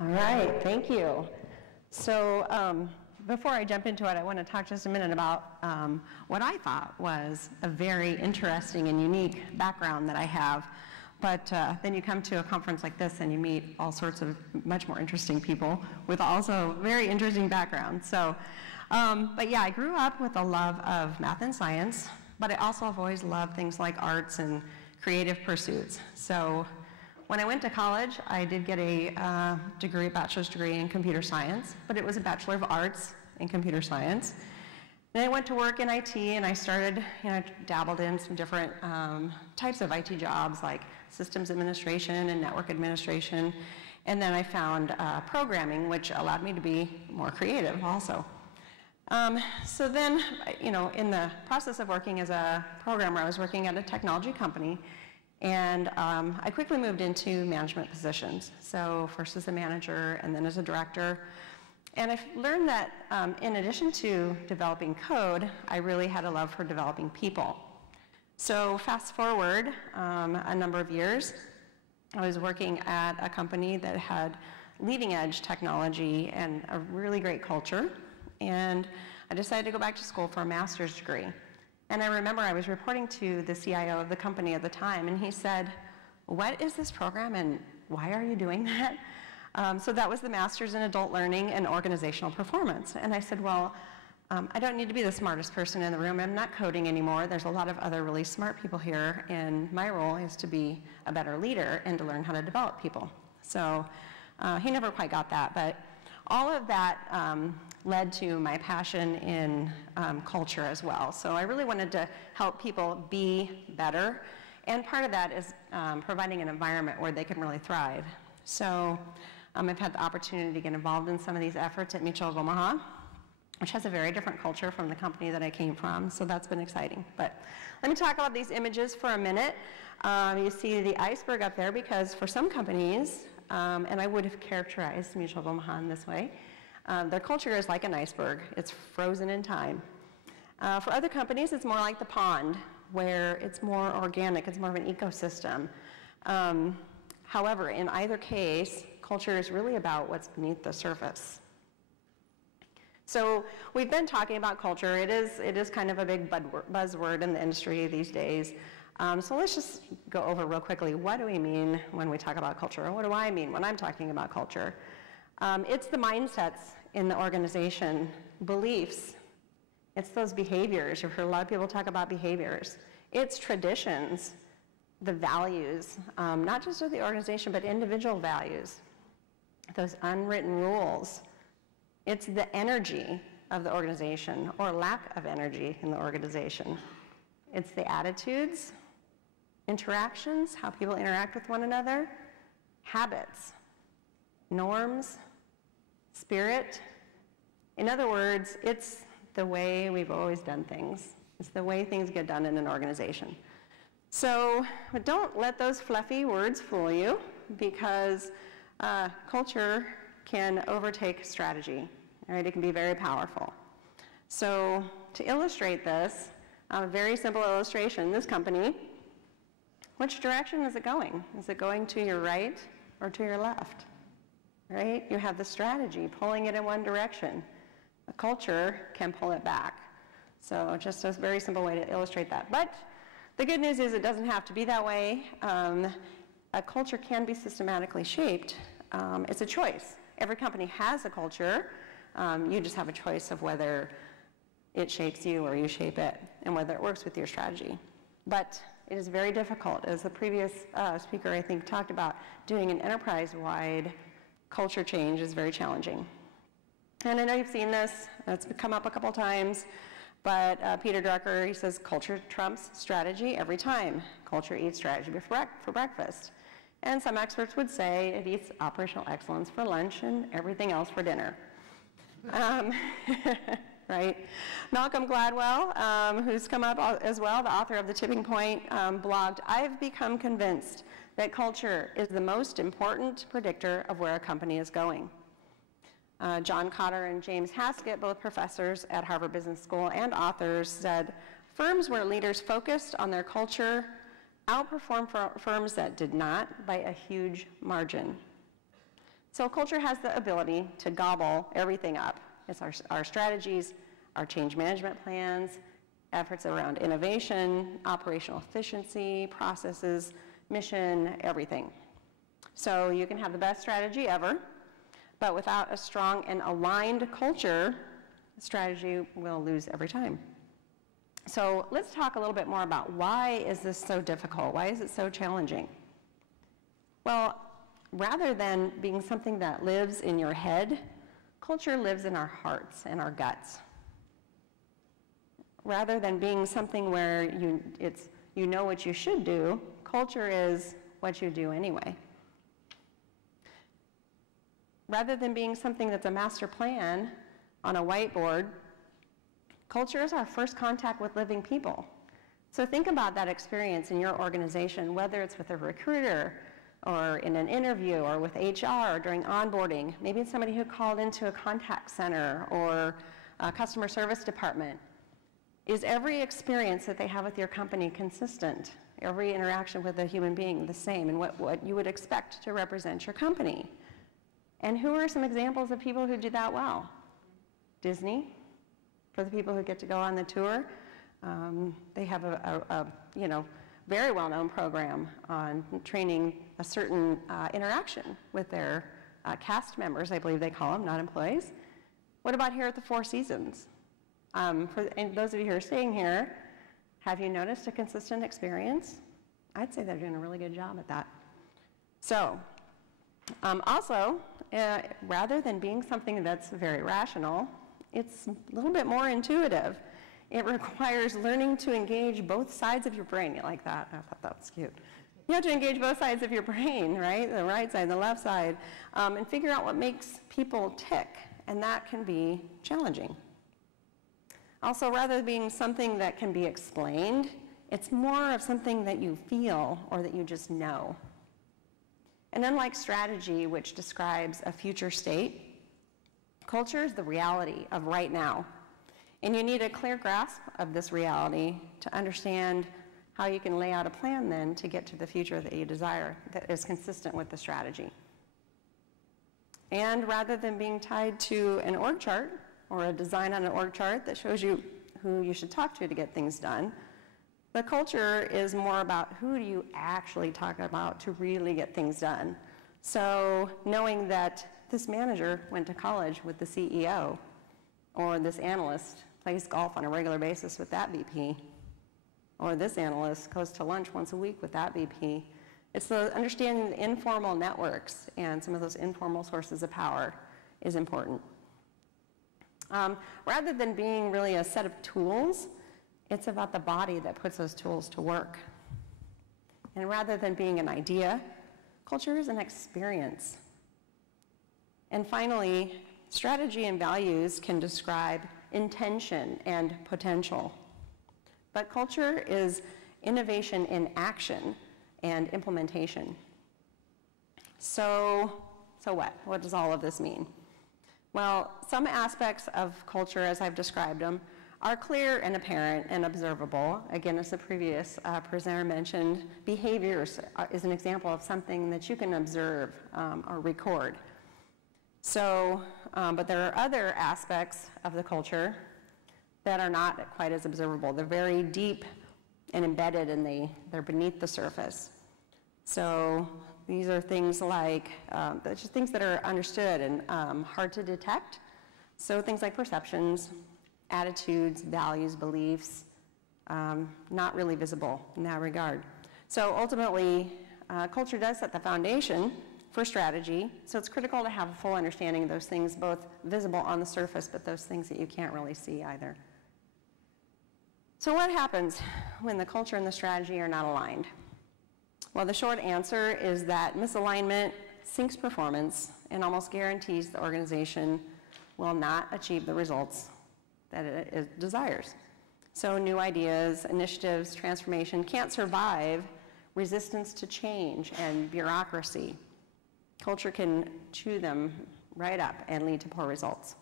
All right, thank you. So before I jump into it, I want to talk just a minute about what I thought was a very interesting and unique background that I have. But then you come to a conference like this and you meet all sorts of much more interesting people with also very interesting backgrounds. So, but yeah, I grew up with a love of math and science, but I also have always loved things like arts and creative pursuits. So when I went to college, I did get a bachelor's degree in computer science, but it was a Bachelor of Arts in computer science. Then I went to work in IT and I started, dabbled in some different types of IT jobs like systems administration and network administration. And then I found programming, which allowed me to be more creative also. So then, in the process of working as a programmer, I was working at a technology company. And I quickly moved into management positions. So first as a manager and then as a director. And I learned that in addition to developing code, I really had a love for developing people. So fast forward a number of years, I was working at a company that had leading edge technology and a really great culture. And I decided to go back to school for a master's degree. And I remember I was reporting to the CIO of the company at the time, and he said, "What is this program and why are you doing that?" So that was the Master's in Adult Learning and Organizational Performance. And I said, well, I don't need to be the smartest person in the room. I'm not coding anymore. There's a lot of other really smart people here, and my role is to be a better leader and to learn how to develop people. So he never quite got that, but all of that led to my passion in culture as well. So I really wanted to help people be better, and part of that is providing an environment where they can really thrive. So I've had the opportunity to get involved in some of these efforts at Mutual of Omaha, which has a very different culture from the company that I came from, so that's been exciting. But let me talk about these images for a minute. You see the iceberg up there because for some companies, and I would have characterized Mutual of Omaha in this way, their culture is like an iceberg. It's frozen in time. For other companies, it's more like the pond, where it's more organic, it's more of an ecosystem. However, in either case, culture is really about what's beneath the surface. So we've been talking about culture. It is kind of a big buzzword in the industry these days. So let's just go over real quickly. What do we mean when we talk about culture? Or what do I mean when I'm talking about culture? It's the mindsets in the organization, beliefs. It's those behaviors. You've heard a lot of people talk about behaviors. It's traditions, the values, not just of the organization, but individual values, those unwritten rules. It's the energy of the organization or lack of energy in the organization. It's the attitudes, interactions, how people interact with one another, habits, norms, spirit. In other words, it's the way we've always done things. It's the way things get done in an organization. So don't let those fluffy words fool you, because culture can overtake strategy. Right? It can be very powerful. So to illustrate this, a very simple illustration, this company, which direction is it going? Is it going to your right or to your left? Right? You have the strategy pulling it in one direction. A culture can pull it back. So just a very simple way to illustrate that. But the good news is it doesn't have to be that way. A culture can be systematically shaped. It's a choice. Every company has a culture. You just have a choice of whether it shapes you or you shape it, and whether it works with your strategy. But it is very difficult. As the previous speaker, I think, talked about, doing an enterprise-wide culture change is very challenging. And I know you've seen this. It's come up a couple times. But Peter Drucker, he says, culture trumps strategy every time. Culture eats strategy for breakfast. And some experts would say it eats operational excellence for lunch and everything else for dinner. Right? Malcolm Gladwell, who's come up as well, the author of The Tipping Point, blogged, "I've become convinced that culture is the most important predictor of where a company is going." John Cotter and James Haskett, both professors at Harvard Business School and authors, said, "Firms where leaders focused on their culture outperform firms that did not by a huge margin." So culture has the ability to gobble everything up. It's our strategies, our change management plans, efforts around innovation, operational efficiency, processes, mission, everything. So you can have the best strategy ever, but without a strong and aligned culture, the strategy will lose every time. So let's talk a little bit more about why is this so difficult? Why is it so challenging? Well, rather than being something that lives in your head, culture lives in our hearts and our guts. Rather than being something where you know what you should do, culture is what you do anyway. Rather than being something that's a master plan on a whiteboard, culture is our first contact with living people. So think about that experience in your organization, whether it's with a recruiter or in an interview or with HR or during onboarding. Maybe it's somebody who called into a contact center or a customer service department. Is every experience that they have with your company consistent? Every interaction with a human being the same and what you would expect to represent your company? And who are some examples of people who do that well? Disney, for the people who get to go on the tour. They have a very well-known program on training a certain interaction with their cast members, I believe they call them, not employees. What about here at the Four Seasons? And those of you who are staying here, have you noticed a consistent experience? I'd say they're doing a really good job at that. So, also, rather than being something that's very rational, it's a little bit more intuitive. It requires learning to engage both sides of your brain. You like that? I thought that was cute. You have to engage both sides of your brain, right? The right side, the left side, and figure out what makes people tick, and that can be challenging. Also, rather than being something that can be explained, it's more of something that you feel or that you just know. And unlike strategy, which describes a future state, culture is the reality of right now. And you need a clear grasp of this reality to understand how you can lay out a plan then to get to the future that you desire that is consistent with the strategy. And rather than being tied to an org chart or a design on an org chart that shows you who you should talk to get things done, the culture is more about who do you actually talk about to really get things done. So knowing that this manager went to college with the CEO, or this analyst plays golf on a regular basis with that VP, or this analyst goes to lunch once a week with that VP. It's the understanding the informal networks and some of those informal sources of power is important. Rather than being really a set of tools, it's about the body that puts those tools to work. And rather than being an idea, culture is an experience. And finally, strategy and values can describe intention and potential. But culture is innovation in action and implementation. So what? What does all of this mean? Well, some aspects of culture, as I've described them, are clear and apparent and observable. Again, as the previous presenter mentioned, behaviors is an example of something that you can observe or record. So, but there are other aspects of the culture that are not quite as observable. They're very deep and embedded, and they're beneath the surface. So these are things like, just things that are understood and hard to detect. So things like perceptions, attitudes, values, beliefs, not really visible in that regard. So ultimately, culture does set the foundation for strategy, so it's critical to have a full understanding of those things, both visible on the surface, but those things that you can't really see either. So what happens when the culture and the strategy are not aligned? Well, the short answer is that misalignment sinks performance and almost guarantees the organization will not achieve the results that it desires. So new ideas, initiatives, transformation can't survive resistance to change and bureaucracy. Culture can chew them right up and lead to poor results.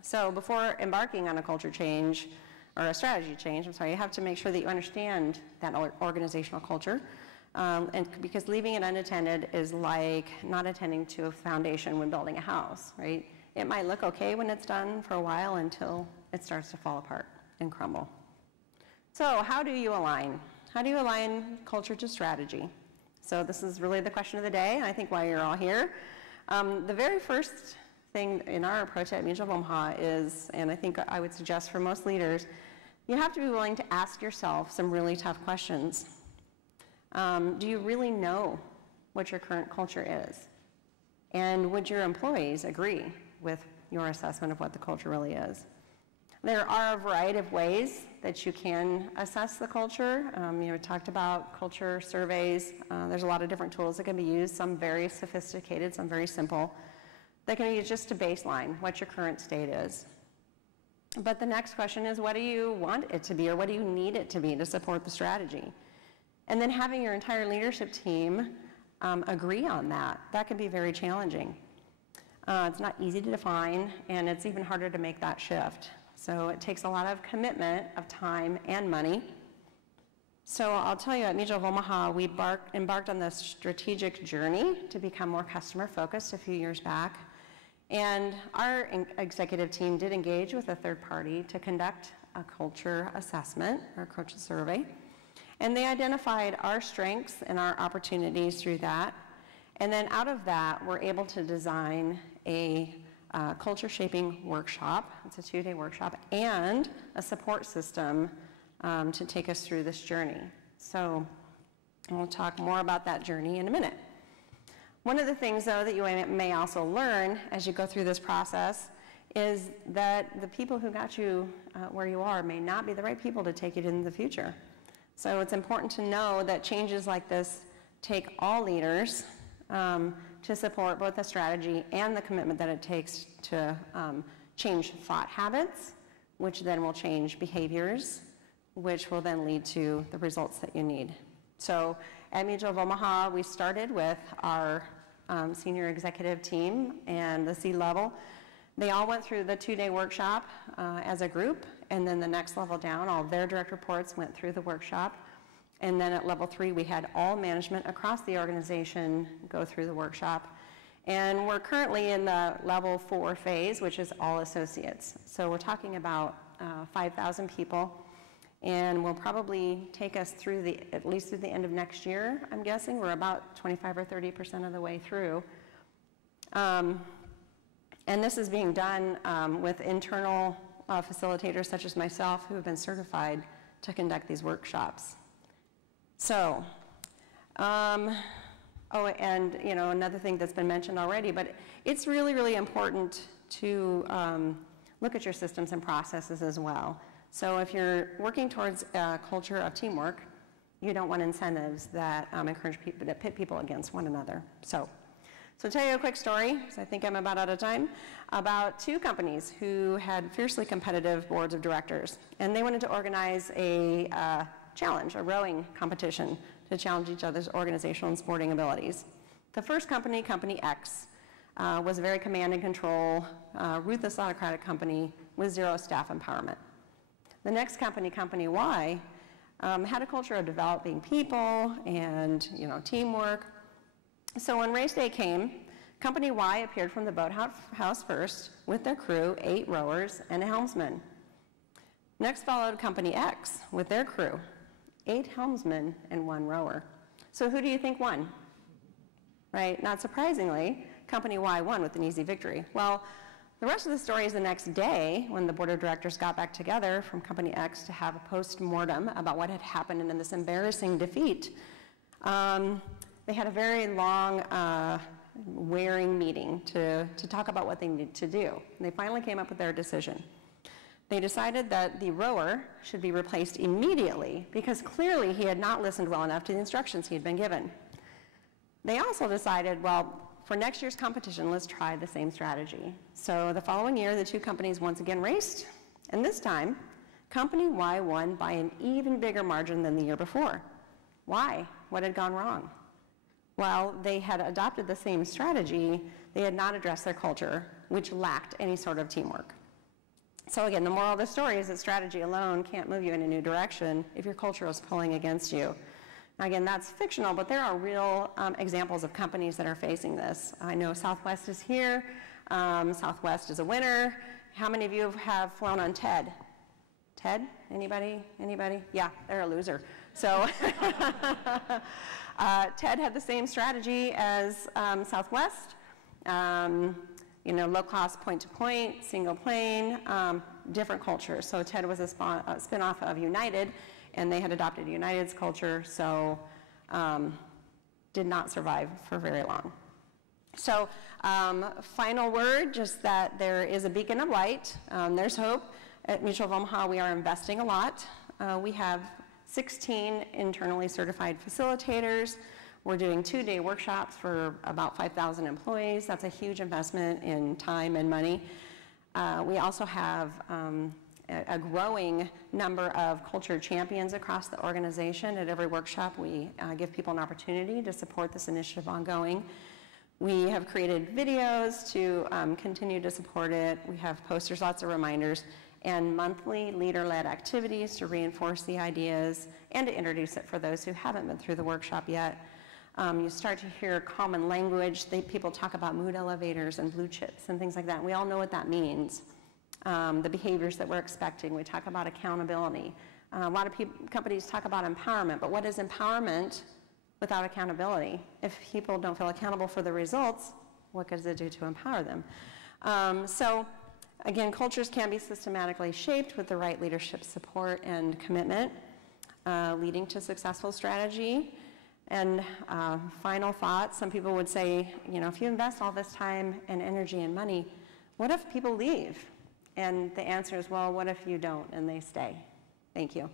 So before embarking on a culture change, or a strategy change, you have to make sure that you understand that organizational culture. And because leaving it unattended is like not attending to a foundation when building a house, right? It might look okay when it's done for a while until it starts to fall apart and crumble. So how do you align? How do you align culture to strategy? So this is really the question of the day, and I think why you're all here. The very first thing in our approach at Mutual of Omaha is, and I think I would suggest for most leaders, you have to be willing to ask yourself some really tough questions. Do you really know what your current culture is? And would your employees agree with your assessment of what the culture really is? There are a variety of ways that you can assess the culture. We talked about culture surveys. There's a lot of different tools that can be used, some very sophisticated, some very simple. That can be used just to baseline what your current state is. But the next question is, what do you want it to be, or what do you need it to be to support the strategy? And then having your entire leadership team agree on that. That can be very challenging. It's not easy to define, and it's even harder to make that shift. So it takes a lot of commitment of time and money. So I'll tell you, at Mutual of Omaha, we embarked on this strategic journey to become more customer-focused a few years back. And our executive team did engage with a third party to conduct a culture assessment, or culture survey. And they identified our strengths and our opportunities through that. And then out of that, we're able to design a culture shaping workshop. It's a 2-day workshop, and a support system to take us through this journey. So we'll talk more about that journey in a minute. One of the things, though, that you may also learn as you go through this process is that the people who got you where you are may not be the right people to take you into the future. So it's important to know that changes like this take all leaders to support both the strategy and the commitment that it takes to change thought habits, which then will change behaviors, which will then lead to the results that you need. So at Mutual of Omaha, we started with our senior executive team and the C-level. They all went through the 2-day workshop as a group, and then the next level down, all of their direct reports went through the workshop. And then at level 3, we had all management across the organization go through the workshop. And we're currently in the level 4 phase, which is all associates. So we're talking about 5,000 people, and will probably take us through at least through the end of next year, I'm guessing. We're about 25 or 30% of the way through. And this is being done with internal facilitators such as myself who have been certified to conduct these workshops. So, and another thing that's been mentioned already, but it's really, really important to look at your systems and processes as well. So if you're working towards a culture of teamwork, you don't want incentives that encourage people to pit people against one another. So I'll tell you a quick story, because I think I'm about out of time, about 2 companies who had fiercely competitive boards of directors. And they wanted to organize a challenge, a rowing competition, to challenge each other's organizational and sporting abilities. The first company, Company X, was a very command and control, ruthless autocratic company with 0 staff empowerment. The next company, Company Y, had a culture of developing people and teamwork. So when race day came, Company Y appeared from the boathouse first with their crew, 8 rowers and a helmsman. Next followed Company X with their crew, 8 helmsmen and 1 rower. So who do you think won? Right? Not surprisingly, Company Y won with an easy victory. Well, the rest of the story is the next day when the board of directors got back together from Company X to have a post-mortem about what had happened in this embarrassing defeat. They had a very long, wearing meeting to talk about what they needed to do. And they finally came up with their decision. They decided that the rower should be replaced immediately because clearly he had not listened well enough to the instructions he had been given. They also decided, well, for next year's competition, let's try the same strategy. So the following year, the 2 companies once again raced, and this time, Company Y won by an even bigger margin than the year before. Why? What had gone wrong? Well, they had adopted the same strategy, they had not addressed their culture, which lacked any sort of teamwork. So again, the moral of the story is that strategy alone can't move you in a new direction if your culture is pulling against you. Again, that's fictional, but there are real examples of companies that are facing this. I know Southwest is here. Southwest is a winner. How many of you have flown on TED? TED? Anybody? Anybody? Yeah, they're a loser. So TED had the same strategy as Southwest. You know, low cost point-to-point, single plane, different cultures. So TED was a spin-off of United, and they had adopted United's culture, so did not survive for very long. So final word, just that there is a beacon of light. There's hope. At Mutual of Omaha, we are investing a lot. We have 16 internally certified facilitators. We're doing 2-day workshops for about 5,000 employees. That's a huge investment in time and money. We also have a growing number of culture champions across the organization. At every workshop, we give people an opportunity to support this initiative ongoing. We have created videos to continue to support it. We have posters, lots of reminders, and monthly leader-led activities to reinforce the ideas and to introduce it for those who haven't been through the workshop yet. You start to hear common language. People talk about mood elevators and blue chips and things like that. We all know what that means. The behaviors that we're expecting. We talk about accountability. A lot of companies talk about empowerment, but what is empowerment without accountability? If people don't feel accountable for the results, what does it do to empower them? So again, cultures can be systematically shaped with the right leadership support and commitment, leading to successful strategy. And final thought, some people would say, you know, if you invest all this time and energy and money, what if people leave? And the answer is, well, what if you don't and they stay? Thank you.